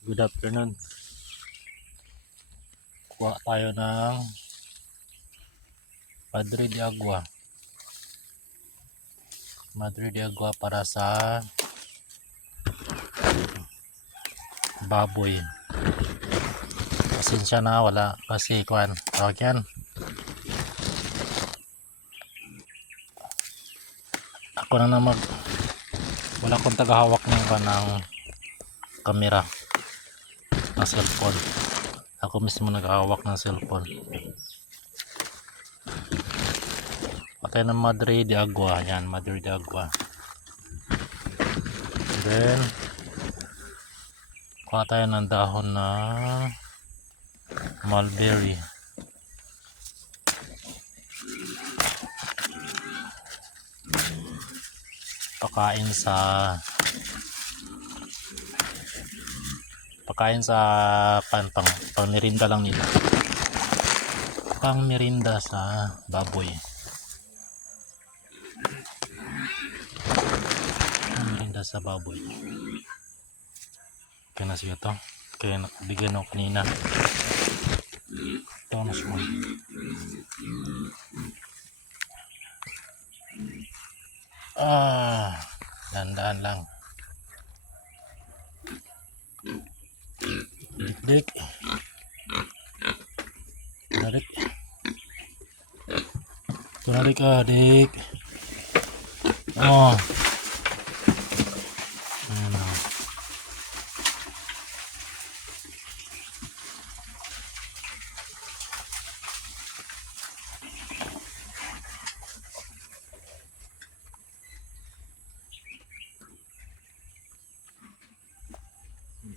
Good afternoon. Kuha tayo ng Madre de Agua. Madre de Agua para sa baboy. Pasensya na, wala kasi kuan. Tawag yan. Ako na wala akong tagahawak ng camera ng cellphone. Ako mismo naghahawak ng cellphone. Patay ng Madre de Agua. Yan, Madre de Agua. And then kuha tayo ng dahon na mulberry. Pakain sa pang merinda lang nila. Pang merinda sa baboy. Pang merinda sa baboy. Kaya na siya to. Kaya bigyan ako kanina. Ito na siya. Dahan-dahan lang. Dik. Tunarik adik.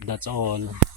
That's all.